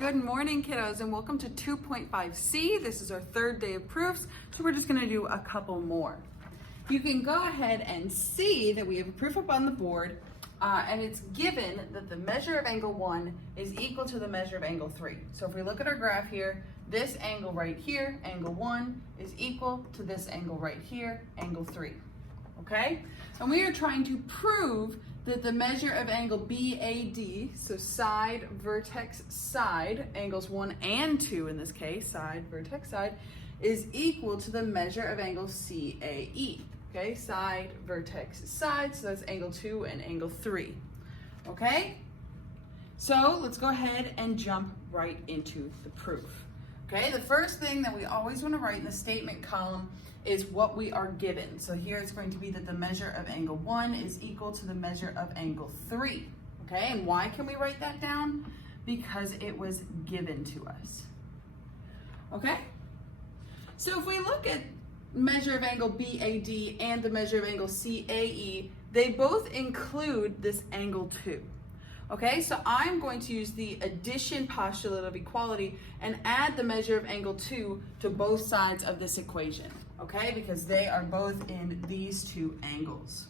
Good morning, kiddos, and welcome to 2.5C. This is our third day of proofs, so we're just going to do a couple more. You can go ahead and see that we have a proof up on the board, and it's given that the measure of angle 1 is equal to the measure of angle 3. So if we look at our graph here, this angle right here, angle 1, is equal to this angle right here, angle 3. Okay? And we are trying to prove that the measure of angle BAD, so side, vertex, side, angles 1 and 2 in this case, side, vertex, side, is equal to the measure of angle CAE. Okay, side, vertex, side, so that's angle 2 and angle 3. Okay? So let's go ahead and jump right into the proof. Okay, the first thing that we always want to write in the statement column is what we are given. So here it's going to be that the measure of angle 1 is equal to the measure of angle 3. Okay, and why can we write that down? Because it was given to us. Okay, so if we look at measure of angle BAD and the measure of angle CAE, they both include this angle 2. Okay, so I'm going to use the addition postulate of equality and add the measure of angle 2 to both sides of this equation, okay, because they are both in these two angles.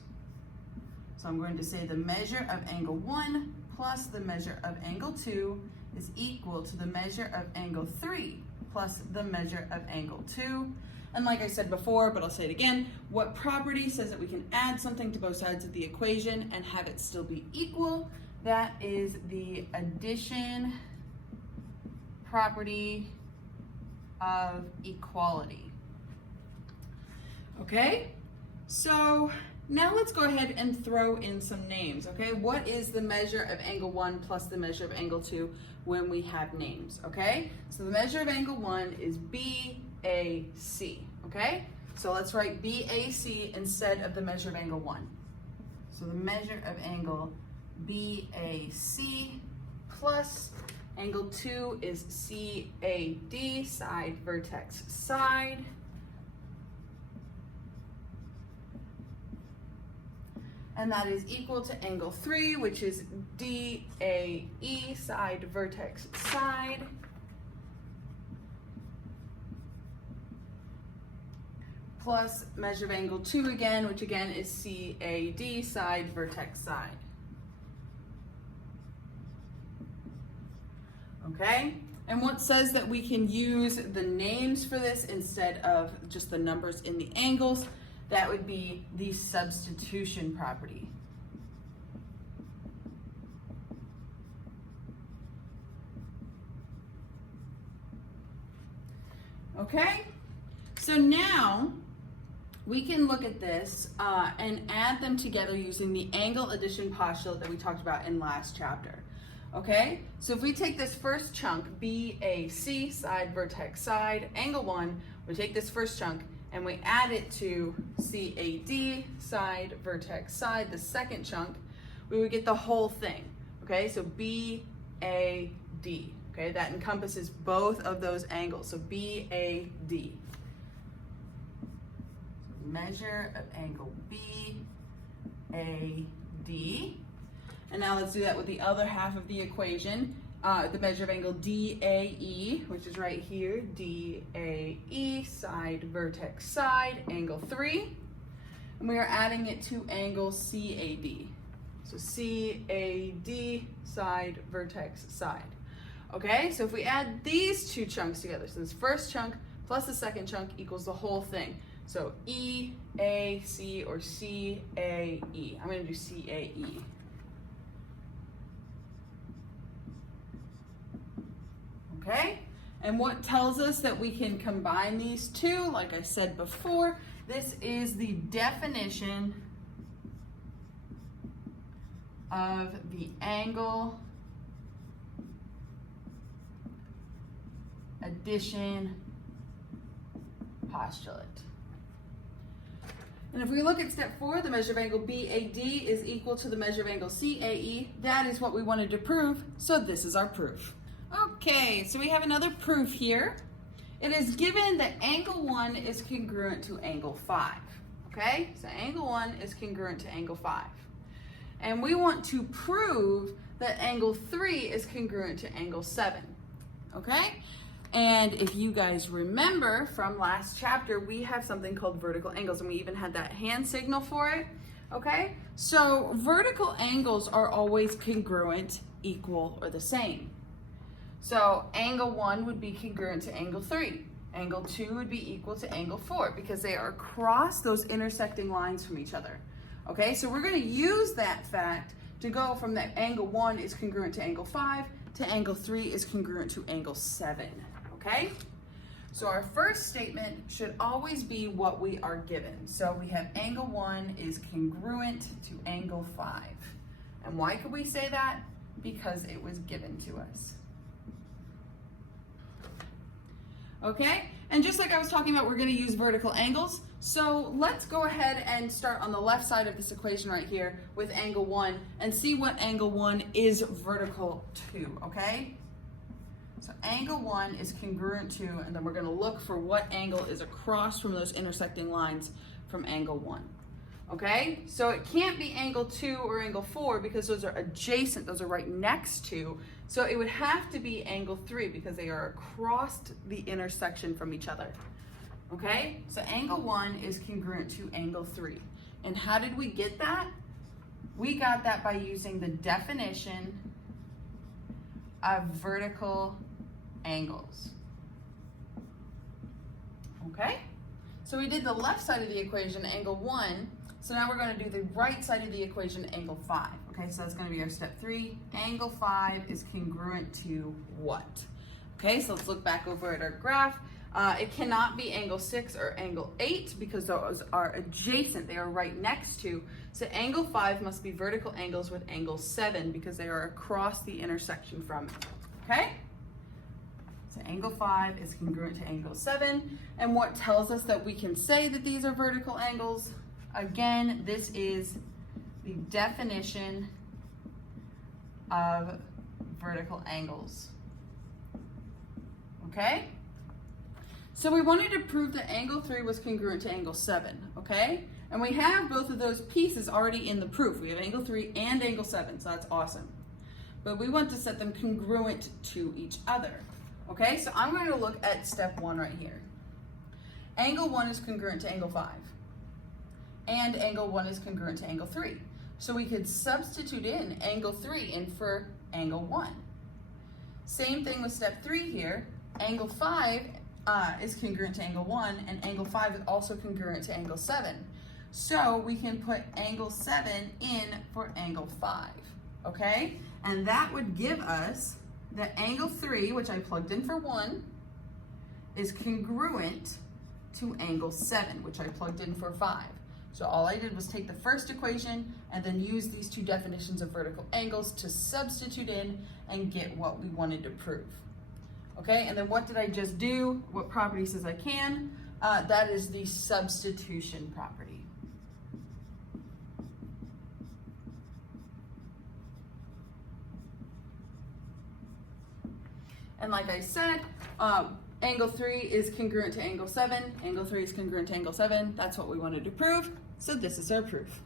So I'm going to say the measure of angle 1 plus the measure of angle 2 is equal to the measure of angle 3 plus the measure of angle 2. And like I said before, but I'll say it again, what property says that we can add something to both sides of the equation and have it still be equal? That is the addition property of equality. Okay, so now let's go ahead and throw in some names, okay? What is the measure of angle 1 plus the measure of angle 2 when we have names, okay? So the measure of angle 1 is BAC, okay? So let's write BAC instead of the measure of angle 1. So the measure of angle BAC plus angle 2 is CAD, side, vertex, side. And that is equal to angle 3, which is DAE, side, vertex, side. Plus measure of angle 2 again, which again is CAD, side, vertex, side. Okay, and what says that we can use the names for this instead of just the numbers in the angles? That would be the substitution property. Okay, so now we can look at this and add them together using the angle addition postulate that we talked about in last chapter. Okay, so if we take this first chunk, BAC, side, vertex, side, angle 1, we take this first chunk and we add it to CAD, side, vertex, side, the second chunk, we would get the whole thing. Okay, so BAD, okay, that encompasses both of those angles, so BAD. Measure of angle BAD. And now let's do that with the other half of the equation, the measure of angle DAE, which is right here, DAE, side, vertex, side, angle 3. And we are adding it to angle CAD. So CAD, side, vertex, side. Okay, so if we add these two chunks together, so this first chunk plus the second chunk equals the whole thing. So EAC or CAE. I'm going to do CAE. Okay, and what tells us that we can combine these two? Like I said before, this is the definition of the angle addition postulate. And if we look at step 4, the measure of angle BAD is equal to the measure of angle CAE. That is what we wanted to prove, so this is our proof. Okay, so we have another proof here. It is given that angle 1 is congruent to angle 5. Okay, so angle 1 is congruent to angle 5. And we want to prove that angle 3 is congruent to angle 7. okay? And if you guys remember from last chapter, we have something called vertical angles, and we even had that hand signal for it, okay? So vertical angles are always congruent, equal, or the same. So angle 1 would be congruent to angle 3. Angle 2 would be equal to angle 4 because they are across those intersecting lines from each other. Okay, so we're going to use that fact to go from that angle 1 is congruent to angle 5 to angle 3 is congruent to angle 7. Okay, so our first statement should always be what we are given. So we have angle 1 is congruent to angle 5. And why could we say that? Because it was given to us. Okay, and just like I was talking about, we're going to use vertical angles. So let's go ahead and start on the left side of this equation right here with angle 1 and see what angle 1 is vertical to, okay? So angle 1 is congruent to, and then we're going to look for what angle is across from those intersecting lines from angle 1. Okay, so it can't be angle 2 or angle 4 because those are adjacent, those are right next to. So it would have to be angle 3 because they are across the intersection from each other. Okay, so angle 1 is congruent to angle 3. And how did we get that? We got that by using the definition of vertical angles. Okay, so we did the left side of the equation, angle 1. So now we're going to do the right side of the equation, angle 5. Okay, so that's going to be our step 3. Angle 5 is congruent to what? Okay, so let's look back over at our graph. It cannot be angle 6 or angle 8 because those are adjacent. They are right next to. So angle 5 must be vertical angles with angle 7 because they are across the intersection from it. Okay? So angle 5 is congruent to angle 7. And what tells us that we can say that these are vertical angles? Again, this is the definition of vertical angles. Okay? So we wanted to prove that angle 3 was congruent to angle 7, okay? And we have both of those pieces already in the proof. We have angle 3 and angle 7, so that's awesome. But we want to set them congruent to each other, okay? So I'm going to look at step 1 right here. Angle 1 is congruent to angle 5. And angle 1 is congruent to angle 3. So we could substitute in angle 3 in for angle 1. Same thing with step 3 here. Angle 5 is congruent to angle 1, and angle 5 is also congruent to angle 7. So we can put angle 7 in for angle 5, okay? And that would give us that angle 3, which I plugged in for 1, is congruent to angle 7, which I plugged in for 5. So all I did was take the first equation and then use these two definitions of vertical angles to substitute in and get what we wanted to prove. Okay, and then what did I just do? What property says I can? That is the substitution property. And like I said, angle 3 is congruent to angle 7. Angle 3 is congruent to angle 7. That's what we wanted to prove. So this is our proof.